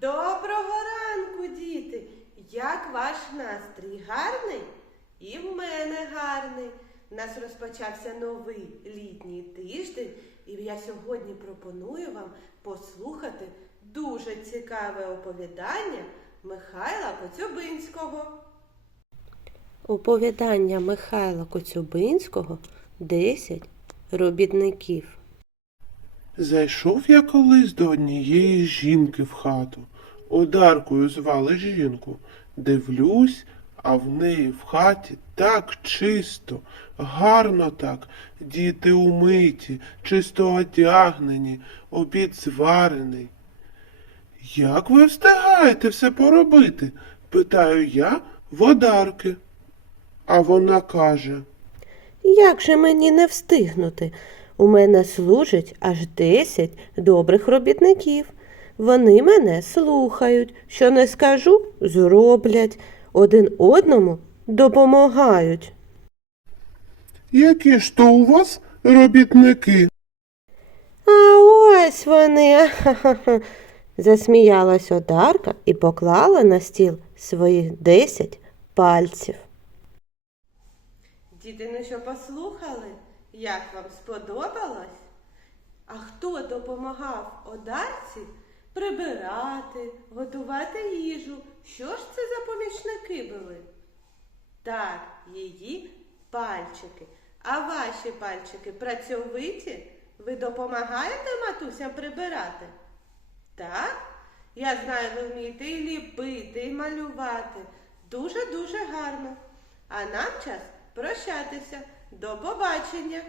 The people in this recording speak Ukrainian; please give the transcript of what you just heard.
Доброго ранку, діти! Як ваш настрій гарний? І в мене гарний. У нас розпочався новий літній тиждень, і я сьогодні пропоную вам послухати дуже цікаве оповідання Михайла Коцюбинського. Оповідання Михайла Коцюбинського «10 робітників. Зайшов я колись до однієї жінки в хату. Одаркою звали жінку. Дивлюсь, а в неї в хаті так чисто, гарно так, діти умиті, чисто одягнені, обід зварений. Як ви встигаєте все поробити? питаю я в одарки. А вона каже. Як же мені не встигнути? У мене служить аж десять добрих робітників. Вони мене слухають, що не скажу, зроблять, один одному допомагають. Які ж то у вас робітники? А ось вони. ахахаха», – засміялась Одарка і поклала на стіл своїх десять пальців. Діти, ну що послухали? Як вам сподобалось? А хто допомагав Одарці прибирати, готувати їжу? Що ж це за помічники були? Так, її пальчики. А ваші пальчики працьовиті? Ви допомагаєте матусям прибирати? Так? Я знаю, ви вмієте і ліпити, і малювати. Дуже-дуже гарно. А нам час прощатися. До побачення!